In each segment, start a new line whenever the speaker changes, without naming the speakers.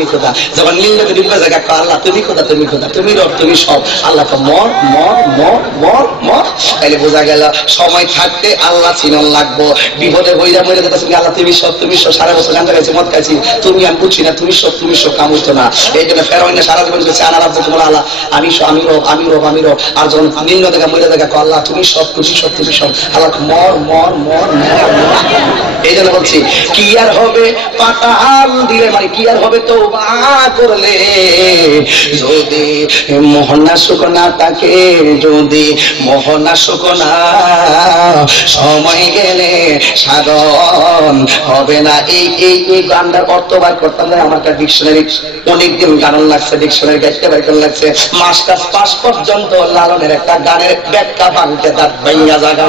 আমি খোদা। যখন নীল ডিব্বা জায়গা কয় আল্লাহ, তুমি খোদা তুমি খোদা, তুমি রব, তুমি সব। আল্লাহ তো মর মর মর মর মর। তাইলে বোঝা গেল, সময় থাকতে আল্লাহ চিনন লাগবো। বিপদে বইরা মরে যেতেছে আল্লাহ তুমি সব তুমি সব। সারা বছর গান্ধা খাইছি মদ খাইছি, তুমি আমি বুঝছি না, তুমি সব তুমি সব কাম হইতো না। এই জন্য ফেরাই না, সারা জীবন বলছে, আনা রাব্বু কুমুল আল্লাহ, আমি সব আমি রব আমি রব আমি রব। আর যখন নিম্ন দেখা, মরে দেখা, কয় আল্লাহ, তুমি সব তুমি সব তুমি সব। আল্লাহ মর মর মর মর মর। এই জন্য বলছি, কি আর হবে? পাতাল দিলে মানে কি আর হবে তো? করলে যদি মোহনা সুখ না থাকে যদি মোহনা সুখ না সময় গেলে সাধন হবে না। এই এই এই গানটার অর্থ বার করতাম না আমার একটা ডিকশনারি অনেকদিন গান লাগছে ডিকশনারি গাইতে বার করে লাগছে। পর্যন্ত লালনের একটা গানের ব্যাখ্যা ভাঙতে দাঁত ভাইয়া জাগা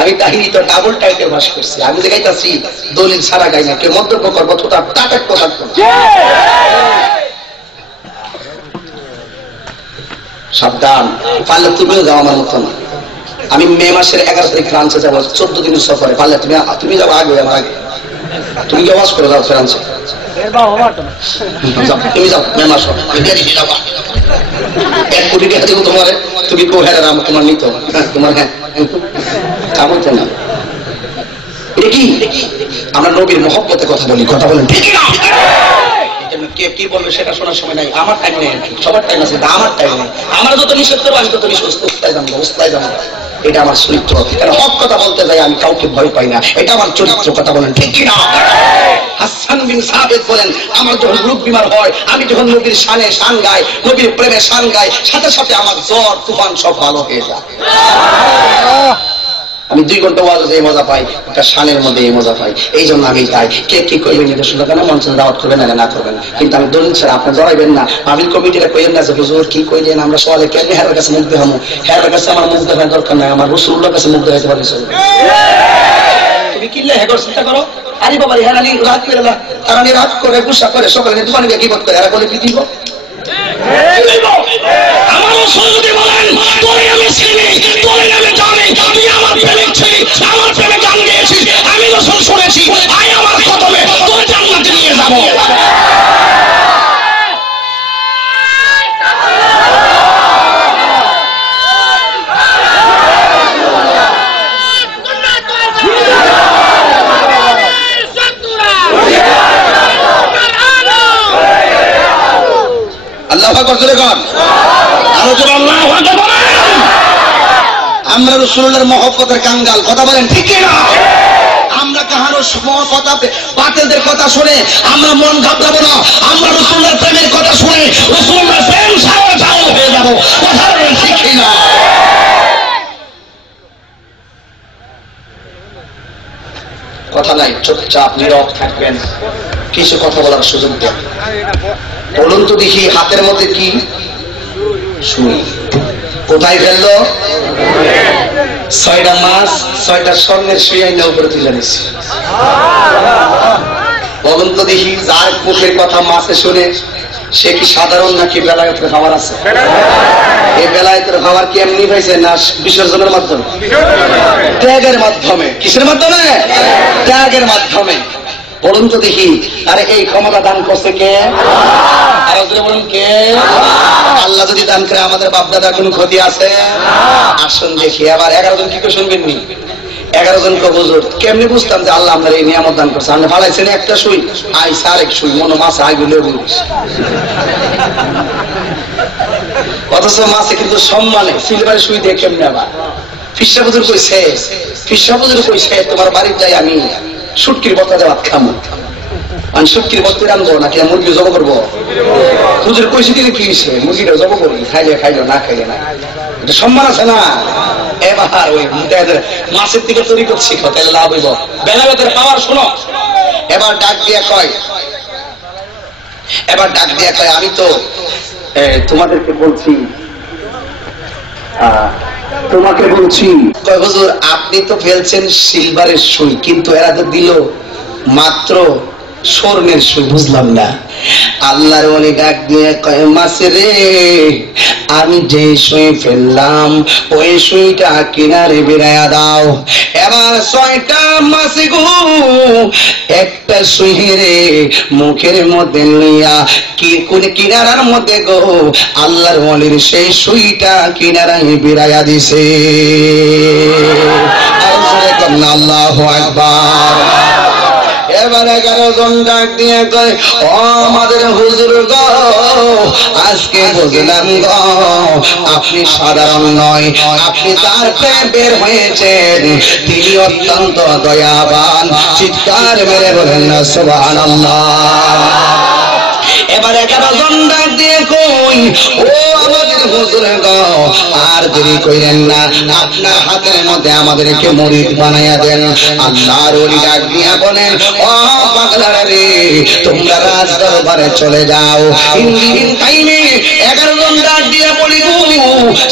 আমি কাহিনী তো ডাবল টাইটে বাস করছি। আমি যে গাইতাছি দলিল সারা গাই না। কেউ মন্তব্য করব তো তার টাকার কথা সাবধান পারলে তুমিও যাও আমার মতো না আমি মে মাসের এগারো তারিখ ফ্রান্সে যাব চোদ্দ দিন সফরে। পারলে তুমি তুমি যাব আগে আমার আগে। তুমি কি আওয়াজ করে যাও ফ্রান্সে। যাও, তুমি যাও মে মাস এক কোটি টাকা দেবো তোমার তুমি কেউ হ্যাঁ তোমার নিত তোমার হ্যাঁ। এটা কি? আমরা নবীর মহব্বতে কথা বলি, কথা বলেন। ঠিক না। কে কি বলবে সেটা শোনার সময় নাই। আমার টাইম নেই। সবার টাইম আছে, আমার টাইম নেই। আমার যত তত উস্তায় জানব উস্তায় জানব এটা আমার চরিত্র। কারণ হক কথা বলতে যাই, আমি কাউকে ভয় পাই না। এটা আমার চরিত্র, কথা বলেন। ঠিক না। হাসান বিন সাবেদ বলেন, আমার যখন রূপ বিমার হয়, আমি যখন নবীর শানে শান গাই, নবীর প্রেমে শান গাই, সাথে সাথে আমার জ্বর, তুফান সব ভালো হয়ে যায়। আমি দুই ঘণ্টা ওয়াজ এই মজা পাই একটা শানের মধ্যে এই মজা পাই। এই জন্য আমি তাই কে কি করবেন নির্দেশন কেন মঞ্চে দাওয়াত করবেন না না করবেন না। কিন্তু আমি দলিল ছাড়া আপনি জড়াইবেন না। আমি কমিটিরা কইলেন না যে হুজুর কি কইলেন? আমরা সকালে কেন হেরার কাছে মুগ্ধ হমু। হেরার কাছে আমার মুগ্ধ হওয়ার দরকার নাই। আমার রসুল্লার কাছে মুগ্ধ হইতে পারি তুমি কিনলে হেগর চিন্তা করো? আরে বাবা রে হেরানি রাত করে না। তারা রাত করে গুসা করে সকালে দোকানে গিয়ে বিপদ করে। এরা বলে কি দিব?
আমার রসুল যদি বলেন, তোরে আমি চিনি, তোরে আমি জানি তুই আমার প্রেমিক ছিলি, আমার প্রেমে গান রসুল শুনেছি আমার কদমে, তোর জান্নাতে নিয়ে যাব
আল্লাহ আকবার জোরে কর
আরও জোরে আল্লাহু আকবার বলেন।
আমরা রসুলের মহব্বতের কাঙ্গাল। কথা বলেন ঠিক না আমরা কাহারও কথা বাতিলদের কথা শুনে আমরা মন ঘাবড়াবো না। আমরা রসুলের প্রেমের কথা শুনে রসুলের প্রেম হয়ে যাব। কথা বলেন ঠিক না কথা নাই চুপচাপ নীরব থাকবেন। কিছু কথা বলার সুযোগ দেন। বলুন তো দেখি হাতের মধ্যে কি? শুনি কোথায় ফেলল? ছয়টা মাছ, ছয়টা স্বর্ণের শুয়ে আইনা উপরে তুলে নিচ্ছে বলুন তো দেখি, যার মুখের কথা মাছে শুনে, সে কি সাধারণ নাকি বেলায়তের খাবার আছে? এই বেলায়তের খাবার কি এমনি পাইছে না বিসর্জনের মাধ্যমে? ত্যাগের মাধ্যমে। কিসের মাধ্যমে? ত্যাগের মাধ্যমে। বলুন তো দেখি, আরে এই ক্ষমতা দান করছে কে? আর বলুন কে? আল্লাহ যদি দান করে আমাদের বাপদাদার কোনো ক্ষতি আছে? আসুন দেখি আবার এগারো জন কি করে শুনবেন নি? এগারো জন কে বুঝুর কেমনি বুঝতাম যে আল্লাহ আমরা এই নিয়ামত দান করছে? আপনি ফালাইছেন একটা সুই? আই সার এক সুই মনে মাছ আগে লেবু অথচ মাছে কিন্তু সম্মানে সিলভার সুই দিয়ে কেমনে আবার? ফিসা বুজুর কইছে ফিসা বুজুর কইছে তোমার বাড়ির যাই আমি সুটকির বত্তা দেওয়া খামো। আমি সুটকির বত্তা রান্ধবো নাকি আমি মুরগি জব করব? হুজুর কইছি দিলে কি হয়েছে? মুরগিটা জব করবি, খাইলে খাইলো, না খাইলে না। এটা সম্মান আছে না? এবার ওই মাছের দিকে তৈরি করছি তাহলে লাভ হইব। বেলা বেতের পাওয়ার শোনো। এবার ডাক দিয়া কয়, এবার ডাক দিয়া কয়, আমি তো তোমাদেরকে বলছি তোমাকে বলছি হুজুর, আপনি তো ফেলছেন সিলভারের সুই, কিন্তু এরা তো দিল মাত্র স্বর্ণের সুই, বুঝলাম না। আল্লাহর অনেক ডাক দিয়ে কয় মাসে রে, আমি যে সুই ফেললাম, ওই সুইটা কিনারে বেড়ায়া দাও। এবার ছয়টা মাসে গো, একটা সুহিরে মুখের মধ্যে লইয়া, কি কোন কিনারার মধ্যে গো, আল্লাহর মলির সেই সুইটা কিনারায় বিরাইয়া দিছে। আল্লাহ আকবার। এবার এগারো জন ডাক দিয়ে কয় ও আমাদের হুজুর গ, আজকে বুঝলাম গ, আপনি সাধারণ নয়, আপনি তার বের হয়েছেন। তিনি অত্যন্ত দয়াবান, চিৎকার মেরে বলেন না সুবাহ এবার এগারো জন ডাক দিয়ে কই? ও আমাদের হুজুর আর দেরি কইরেন না। আপনার হাতের মধ্যে আমাদেরকে মরিদ বানাইয়া দেন। আল্লাহর ওলি ডাক দিয়া বলেন, ও পাগলারা রে, তোমরা রাজ দরবারে চলে যাও। ইন্দিন টাইমে এগারো জন ডাক দিয়া বলি গো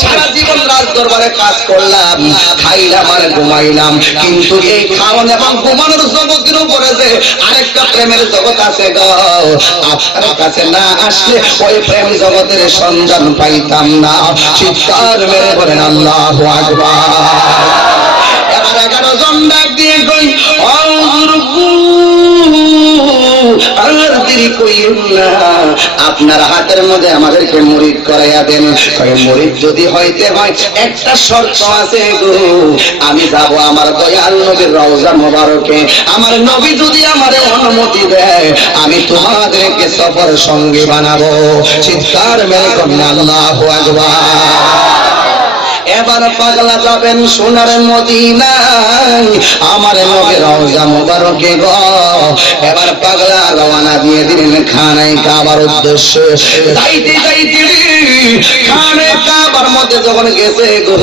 সারা জীবন রাজ দরবারে কাজ করলাম, খাইলাম আর ঘুমাইলাম। কিন্তু এই খাওয়ান এবং ঘুমানোর জগতের উপরে যে আরেকটা প্রেমের জগৎ আছে গো, আপনার কাছে না আসলে ওই প্রেম জগতের সন্ধান পাইতাম না। চিৎকার মেরে বলেন, আল্লাহ আকবার। এবার এগারো জন ডাক আপনার হাতের মধ্যে আমাদেরকে মরিদ করাইয়া দেন। মরিদ যদি হইতে হয়, একটা শর্ত আছে গো। আমি যাব আমার দয়াল নবীর রওজা মোবারকে। আমার নবী যদি আমাদের অনুমতি দেয়, আমি তোমাদেরকে সফর সঙ্গী বানাবো। চিৎকার মেরে কন্যা, আল্লাহ আকবার। এবার পাগলা যাবেন সোনার মদিনায়। আমার নবী রওজা মুবারকে গ। এবার পাগলা রওনা দিয়ে দিলেন খানায় কাবার উদ্দেশ্যে। যাইতে যাইতে খানে কাবার মধ্যে যখন গেছে গো,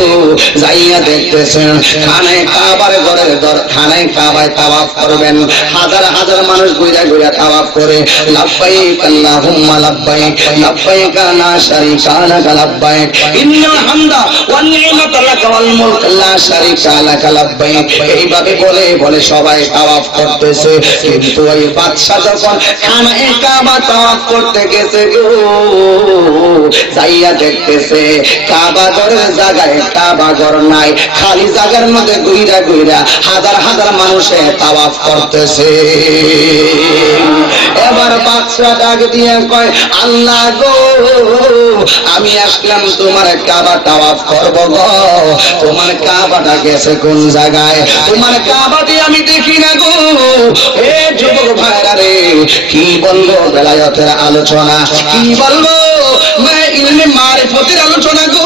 যাইয়া দেখতেছেন খানে কাবার ঘরের দর খানে কাবায় তাওয়াফ করবেন। হাজার হাজার মানুষ ঘুরে ঘুরে তাওয়াফ করে, লাব্বাইক আল্লাহুম্মা লাব্বাইক লাব্বাইক লা শারীকা লাক লাব্বাইক, ইন্নাল হামদা ওয়ান এইভাবে বলে বলে সবাই করতেছে। কিন্তু ওই যখন কাবা করতে গেছে যাইয়া দেখতেছে, কাবা ঘরের জায়গায় কাবা ঘর নাই, খালি জায়গার মধ্যে গুইরা গুইরা হাজার হাজার মানুষে করতেছে। এবার বাদশা ডাক দিয়ে কয়, আল্লাহ গো, আমি আসলাম তোমার কাবা তাওয়াফ করব গো, তোমার কাবাটা গেছে কোন জায়গায়? তোমার কাবাটি আমি দেখি না গো। এ যুবক ভাইরা রে, কি বলব বেলায়তের আলোচনা? কি বলব? মানে ইলমে মারিফতের আলোচনা গো।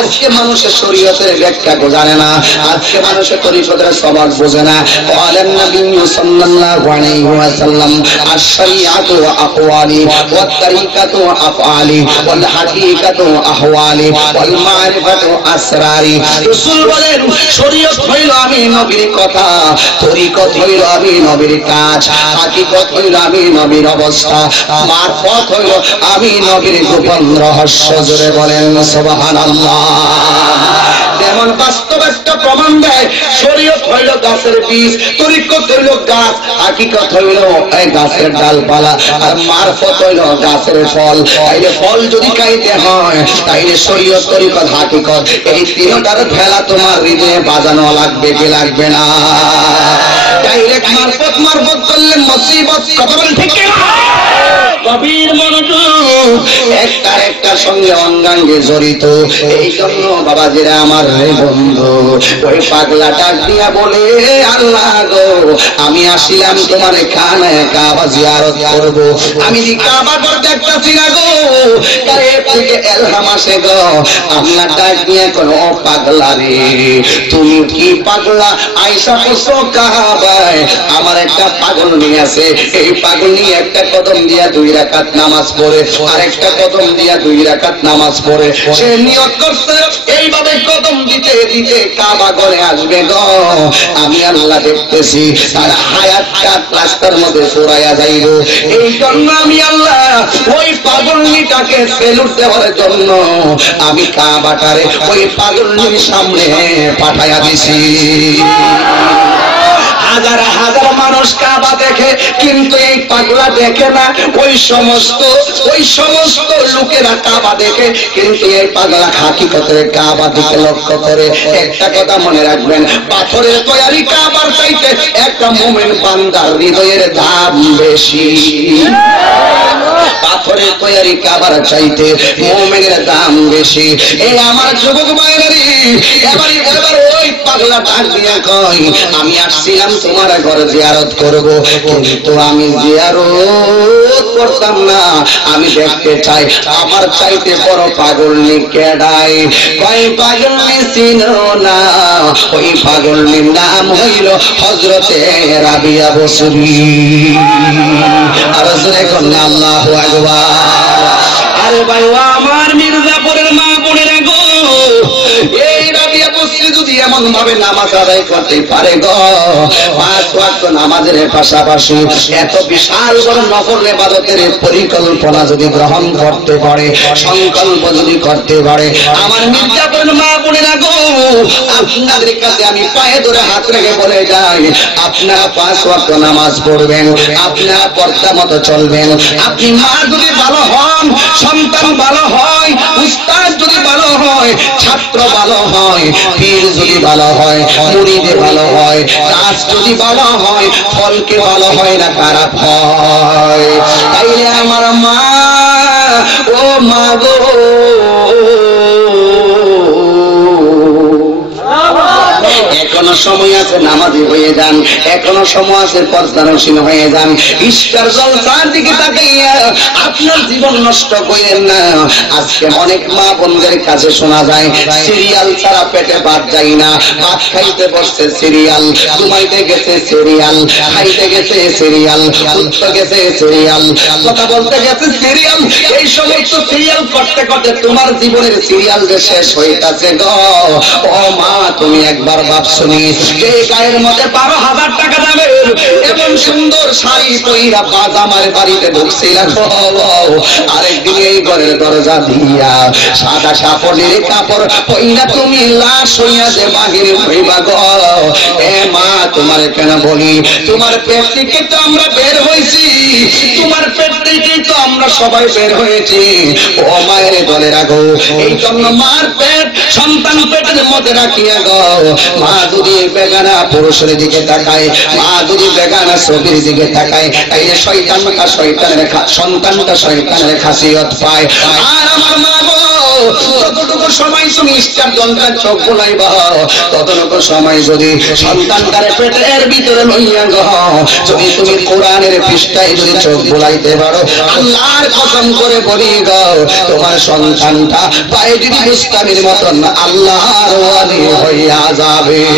আজকে মানুষের শরীয়তের ব্যাখ্যা গো জানে না আজকে মানুষের তরিকতের সবাক বোঝে না قال النبي صلى الله عليه وسلم الشريعة أقوالي والطريقة أفعالي والحقيقة أحوالي والمعرفة أسراري রসুল বলেন শরীয়ত হইল আমি নবীর কথা তরিকত হইল আমি নবীর কাজ হাকিকত হইল আমি নবীর অবস্থা মারফত হইল আমি নবীর গোপন রহস্য জুড়ে বলেন বাস্তব একটা প্রমাণ দেয়, শরীয়ত হইল গাছের বীজ, তরিকত হইল গাছ, হাকিকত হইল গাছের ডালপালা, আর মারফত হইল গাছের ফল। তাইলে ফল যদি খাইতে হয়, তাইলে শরীয়ত, তরিকত, হাকিকত, এই তিনটার ফেলা তোমার হৃদয়ে বাজানো লাগবে কি লাগবে না? ডাইরেক্ট মারফত মারফত করলে মুসিবত কথা ঠিক কিনা? গভীর মনোযোগ। একটা একটা সঙ্গে অঙ্গাঙ্গে জড়িত। এই জন্য আমার বন্ধু, ওই পাগলা ডাক দিয়া বলে আল্লাহ গো, আমি আসিলাম তোমার খানে কাবা জিয়ারত করব। আমি কাবা গো? থেকে এলহাম আসে গো। ডাক দিয়ে কোন পাগলা রে তুমি কি পাগলা? আইসা বসো কাবায় আমার একটা পাগল নিয়ে আছে। এই পাগল নিয়ে একটা কদম দিয়া দুই রাকাত নামাজ পড়ে আর একটা কদম দিয়া দুই রাকাত নামাজ পড়ে। সে নিয়ত করছে, এইভাবে কদম দিতে দিতে কাবা ঘরে আসবে গো। আমি আল্লাহ দেখতেছি, তার হায়াতটা রাস্তার মধ্যে পড়াইয়া যাইব। এই জন্য আমি আল্লাহ ওই পাগলনিটাকে সেলুট দেওয়ার জন্য আমি কাবাটারে ওই পাগলনির সামনে পাঠাইয়া দিছি। হাজার হাজার মানুষ কাবা দেখে, কিন্তু এই পাগলা দেখে না। ওই সমস্ত ওই সমস্ত লোকেরা কাবা দেখে, কিন্তু এই পাগলা হাকিকতের কাবা দিকে লক্ষ্য করে একটা কথা মনে রাখবেন, পাথরের তৈরি কাবার চাইতে একটা মোমেন বান্দার হৃদয়ের দাম বেশি। পাথরের তৈরি কাবার চাইতে মোমেনের দাম বেশি। এই আমার যুবক বাইরে এবার এবার ওই পাগলা ডাক দিয়া কই আমি আসছিলাম তোমার ঘর জিয়ারত করব, কিন্তু আমি জিয়ারত করতাম না। আমি দেখতে চাই, আমার চাইতে বড় পাগল নি কেডাই? কই পাগল নি চিনো না? ওই পাগল নির নাম হইল হজরতে রাবিয়া বসুরি। আর জোরে কন্যা, আল্লাহু আরে ও আমার মির্জাপুরের মা বোনেরা গো, এই এমন ভাবে নামাজ আদায় করতে পারে নামাজের পাশাপাশি এত বিশাল বড় নফল ইবাদতের পরিকল্পনা যদি গ্রহণ করতে পারে, সংকল্প যদি করতে পারে, আমার মির্জাপুরের মা বোনেরা গো, আপনাদের কাছে আমি পায়ে ধরে হাত রেখে বলে যাই, আপনারা পাঁচ ওয়াক্ত নামাজ পড়বেন, আপনারা পর্দা মতো চলবেন। আপনি মা যদি ভালো হন, সন্তান ভালো হয়, উস্তাদ যদি ভালো হয়, ছাত্র ভালো হয়, পীর যদি ভালো হয়, মুড়িদে ভালো হয় কাজ যদি ভালো হয়, ফলকে ভালো হয় না, খারাপ হয়। তাইলে আমার মা, ও মা গো এখনও সময় আছে, নামাজি হয়ে যান, এখনও সময় আছে পর্দানসীন হয়ে যান। ঈশ্বর জলসার দিকে তাকাইয়া আপনার জীবন নষ্ট করেন না। আজকে অনেক মা বোনদের কাছে শোনা যায়, সিরিয়াল ছাড়া পেটে ভাত যাই না। ভাত খাইতে বসছে সিরিয়াল, ঘুমাইতে গেছে সিরিয়াল, খাইতে গেছে সিরিয়াল, উঠতে গেছে সিরিয়াল, কথা বলতে গেছে সিরিয়াল। এই সমস্ত সিরিয়াল করতে করতে তোমার জীবনের সিরিয়াল যে শেষ হইতাছে গ। ও মা, তুমি একবার ভাব তোমার কেন বলি? তোমার পেট থেকে তো আমরা বের হয়েছি তোমার পেট থেকে তো আমরা সবাই বের হয়েছি। ও মায়ের দলে রাখো এই জন্য মার পেট সন্তান পেটের মধ্যে রাখিয়া গো। মা যদি ততটুকু সময় তুমি ততটুকু সময় যদি সন্তানটারে পেটের ভিতরে লইয়া গো, যদি তুমি কোরআনের পৃষ্ঠায় যদি চোখ বোলাইতে পারো, আল্লাহর কসম করে বলি গো, তোমার সন্তানটা যদি মুস্তামির মতন আল্লাহর ওয়ালি হইয়া যাবে।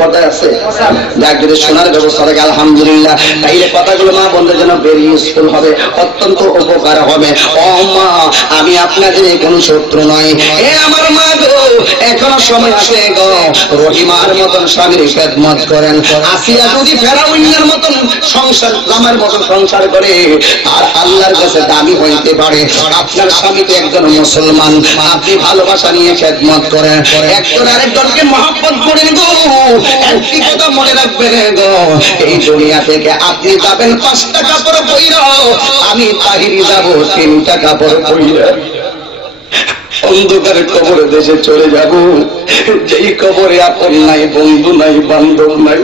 পর্দায় আছে। যাক যদি শোনার ব্যবস্থা থাকে, আলহামদুলিল্লাহ। তাইলে কথাগুলো মা বন্ধের জন্য ভেরি ইউজফুল হবে, অত্যন্ত উপকার হবে। ও মা, আমি আপনাদের কোন শত্রু নয় এ আমার মা গো, এখনও সময় আছে গো। রহিমার মতন স্বামীর খেদমত করেন। আসিয়া যদি ফেরাউনের মতন সংসার আমার মতন সংসার করে, আর আল্লাহর কাছে দামি হইতে পারে, আপনার স্বামী তো একজন মুসলমান। আপনি ভালোবাসা নিয়ে খেদমত করেন। একজন আরেকজনকে মহাব্বত করেন গো। একটি কথা মনে রাখবেন এই দুনিয়া থেকে আপনি যাবেন আমি যাব অন্ধকারের কবরে দেশে চলে যাব। যেই কবরে আপন নাই, বন্ধু নাই, বান্ধব নাই।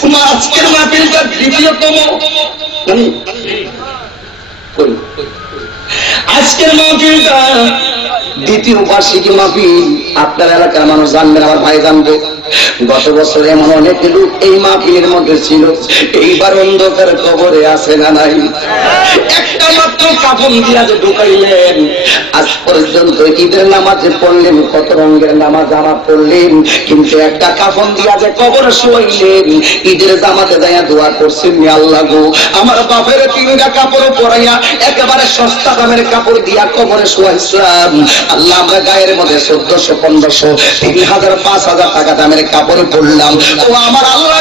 তোমার আজকের মাহফিলটা দ্বিতীয়তম? আজকের মাহফিলটা দ্বিতীয় বার্ষিকী মাহফিল। আপনার এলাকার মানুষ জানবেন, আমার ভাই জানবে। গত বছর এমন অনেক লোক এই মাহফিলের মধ্যে ছিল। এইবার অন্ধকার কবরে আছে না নাই? একটা মাত্র দিয়া যে ঢুকাইলেন। আজ পর্যন্ত ঈদের নামাজে পড়লেন, কত রঙের নামাজ পড়লেন, কিন্তু একটা কাফন দিয়া যে কবর শুয়াইলেন, ঈদের জামাতে যাইয়া দোয়া করছেন আল্লাহ গো, আমার বাপের তিনটা কাপড় পরাইয়া একেবারে সস্তা দামের কাপড় দিয়া কবরে শুয়াইছিলাম। আল্লাহ আমরা গায়ের মধ্যে চোদ্দশো পনেরোশো, তিন হাজার, পাঁচ হাজার টাকা দামের কাপড় ও আমার আল্লাহ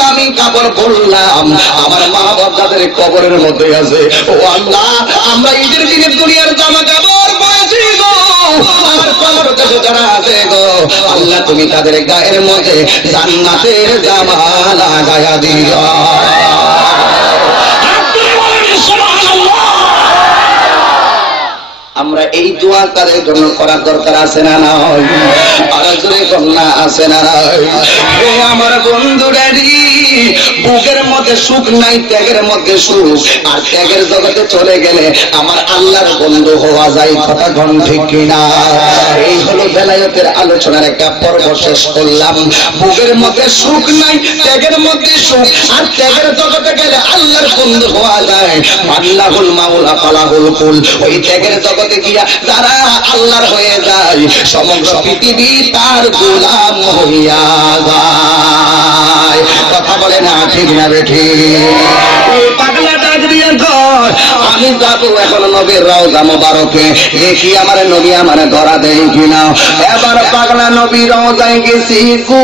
দামি কাপড় আমার মা কবরের মধ্যে আছে, ও আল্লাহ, আমরা ঈদের দিনে দুনিয়ার জামা কাপড় গো। আছে গো, আল্লাহ তুমি তাদের গায়ের মধ্যে জান্নাতের জামা লাগায়া দিও। আমরা এই দোয়া তাদের জন্য করার দরকার আছে না নয় কন্যা আছে না আমার বন্ধুরা রে, বুকের মধ্যে সুখ নাই ত্যাগের মধ্যে সুখ। আর ত্যাগের জগতে চলে গেলে আমার আল্লাহর বন্ধু হওয়া যায় কথা ঘন ঠিক কিনা? এই হলো বেলায়তের আলোচনার একটা পর্ব শেষ করলাম। বুকের মধ্যে সুখ নাই ত্যাগের মধ্যে সুখ। আর ত্যাগের জগতে গেলে আল্লাহর বন্ধু হওয়া যায়। আল্লাহুল মাওলা ফালাহুল কুল। ওই ত্যাগের জগতে গিয়া যারা আল্লাহর হয়ে যায়, সমগ্র পৃথিবী তার গোলাম হইয়া যায়। কথা বলে না, ঠিক না বেঠি পাগলা আমি যাব এখন নবীর রওজা মোবারকে। দেখি আমার নবী আমার ধরা দেয় কিনা। এবার পাগলা নবী রওজায় গেছি কু।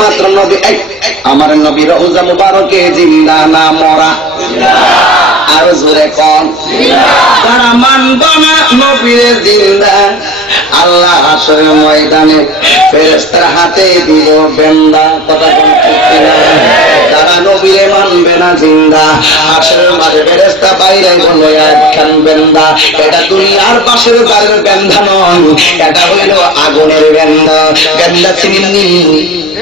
মাত্র নবী আমার নবী রওজা মুবারকে, জিন্দা না মরা। আর জোরে কন। তারা মানব না নবীরে জিন্দা। আল্লাহ হাসর ময়দানে ফেরেস্তার হাতে দিব বেন্দা। কথা তারা নবীরে মানবে না জিন্দা। হাসরের মাঝে ফেরেস্তা বাইরে বলো একখান বেন্দা। এটা দুনিয়ার পাশের বাড়ির বেন্দা নয়। এটা হইল আগুনের বেন্দা। বেন্দা চিনি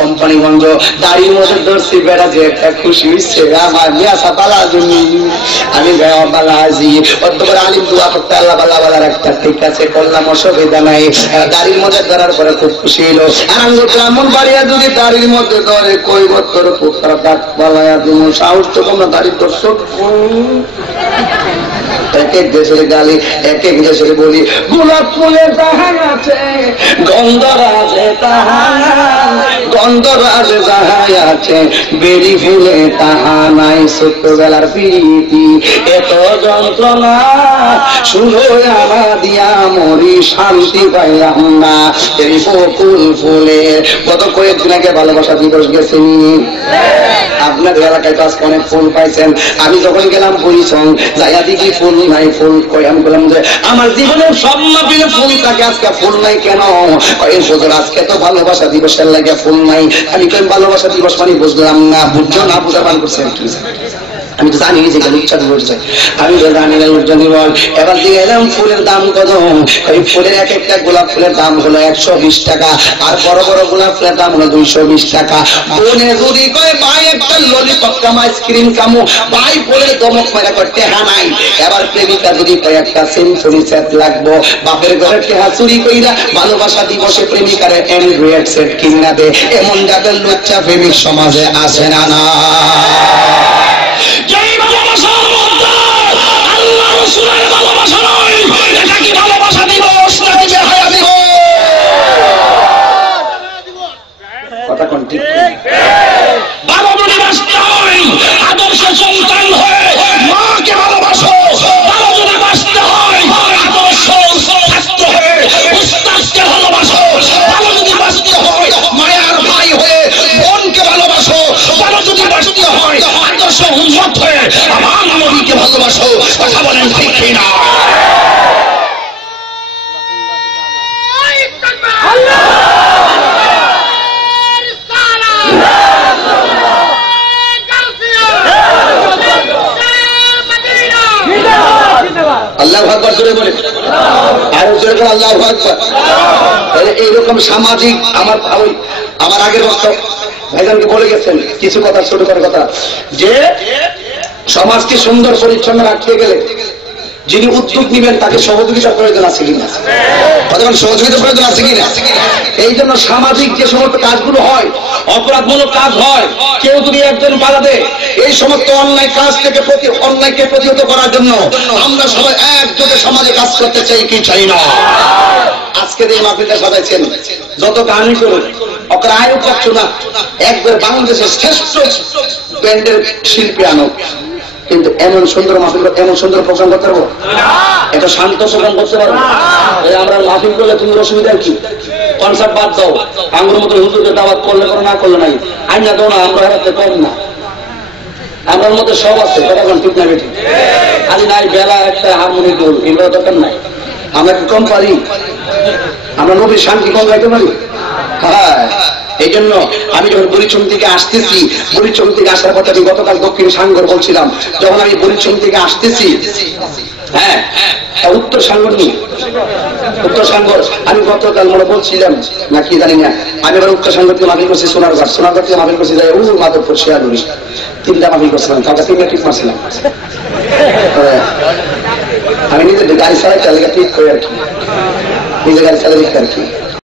কোম্পানিগঞ্জ দাড়ির মধ্যে ধরছি বেড়া যে একটা খুশি হচ্ছে আমার মিয়াসা পালা জমি। আমি বেড়া পালা আছি। অত করে আলিম দোয়া করতে আল্লাহ পাল্লা বলার একটা ঠিক আছে, করলাম, অসুবিধা নাই। দাড়ির মধ্যে ধরার পরে খুব খুশি হলো আর ব্রাহ্মণ বাড়িয়া যদি দাড়ির মধ্যে ধরে, কই বছর খুব তারা দাঁত পালাইয়া দিব সাহস তো তোমরা দাড়ি ধরছো? এক এক দেশের গালি, এক এক দেশের বলি। গোলাপ ফুলে তাহার আছে, গন্ধরাজে তাহার গন্ধরাজে তাহাই আছে, বেরি ফুলে তাহা নাই ছোট্টবেলার প্রীতি। এত যন্ত্রণা শুনো আমা দিয়া মরি শান্তি পাইলাম না। এই বকুল ফুলে, গত কয়েকদিন আগে ভালোবাসা দিবস গেছেনি আপনাদের এলাকায় তো আজকে অনেক ফুল পাইছেন। আমি যখন গেলাম পরিচন যাইয়া দেখি ফুল নাই ফুল কই আমি বললাম যে, আমার জীবনের সব মাপিলে ফুল থাকে, আজকে ফুল নাই কেন? কই হুজুর, আজকে তো ভালোবাসা দিবসের লাগে ফুল নাই। আমি কেন ভালোবাসা দিবস মানে বুঝলাম না, বুঝছ না, বুঝা পান করছেন কি? আমি তো জানি যে লুচ্ছা দিবস যায়। আমি তো জানি না দিবস এবার দিয়ে এলাম ফুলের দাম কত? ওই ফুলের এক একটা গোলাপ ফুলের দাম হলো একশো বিশ টাকা, আর বড় বড় গোলাপ ফুলের দাম হলো দুইশো বিশ টাকা। বোনে যদি কয়, ভাই, একটা ললিপপ কাম আইসক্রিম কামু ভাই, ফুলের দমক মেরা করতে হা নাই। এবার প্রেমিকা যদি কয়, একটা সেঞ্চুরি সেট লাগবো। বাপের ঘরে টেহা চুরি কইরা ভালোবাসা দিবসে প্রেমিকারে অ্যান্ড্রয়েড সেট কিনা দে। এমন যাদের লুচ্চা প্রেমিক সমাজে আছে না না।
যেই
সামাজিক আমার ওই আমার আগের ভাইজানকে বলে গেছেন, কিছু কথা, ছোট করে কথা। যে সমাজকে সুন্দর, পরিচ্ছন্ন রাখতে গেলে যিনি উদ্যোগ নিবেন, তাকে সহযোগিতার প্রয়োজন আছে কিনা কতক্ষণ সহযোগিতার প্রয়োজন আছে কিনা এই জন্য সামাজিক যে সমস্ত কাজগুলো হয়, অপরাধমূলক কাজ হয়, কেউ যদি একজন বাধা দেয়, এই সমস্ত অন্যায় কাজ থেকে প্রতি অন্যায়কে প্রতিহত করার জন্য আমরা সবাই একযোগে সমাজে কাজ করতে চাই, কি চাই না? আজকে এই মাহফিলটা সাজাইছেন যত কাহিনী করুন ওকে আয়ও পাচ্ছ না, একবার বাংলাদেশের শ্রেষ্ঠ ব্যান্ডের শিল্পী আনো কিন্তু এমন সুন্দর মাহফিল, এমন সুন্দর প্রোগ্রাম করতে পারব? এটা শান্ত প্রোগ্রাম করতে পারব। আমরা মাহফিল করলে তুমি অসুবিধা কি? কনসার্ট বাদ দাও। আঙ্গুর মতো হুজুরকে দাওয়াত করলে করে, না করলে নাই। আইনা দাও না, আমরা হারাতে কম না। আমার মধ্যে সব আছে, কথা কোন ঠিক না বেটি খালি নাই, বেলা একটা হারমোনি দোল এগুলো দরকার নাই। আমরা কি কম পারি? আমরা নবীর শান্তি কম গাইতে পারি? হ্যাঁ। এই জন্য আমি যখন বরিচম থেকে আসতেছি বরিচম থেকে আসার কথা আমি গতকাল দক্ষিণ সাঙ্গর বলছিলাম। যখন আমি বরিচম থেকে আসতেছি হ্যাঁ উত্তর সাঙ্গর নেই। উত্তর সাঙ্গর আমি গতকাল মনে বলছিলাম, না কি জানি না, আমি এবার উত্তর সাঙ্গর থেকে মাফিল করছি সোনারঘাট সোনারঘাট থেকে মাফিল করছি, যাই উ মাধবপুর শেয়ারুরি তিনটা মাফিল করছিলাম তারপর তিনটা ঠিক মারছিলাম। হ্যাঁ। আমি নিজে গাড়ি চালাই চালিকা ঠিক করে আর কি। নিজে গাড়ি চালাই আর কি।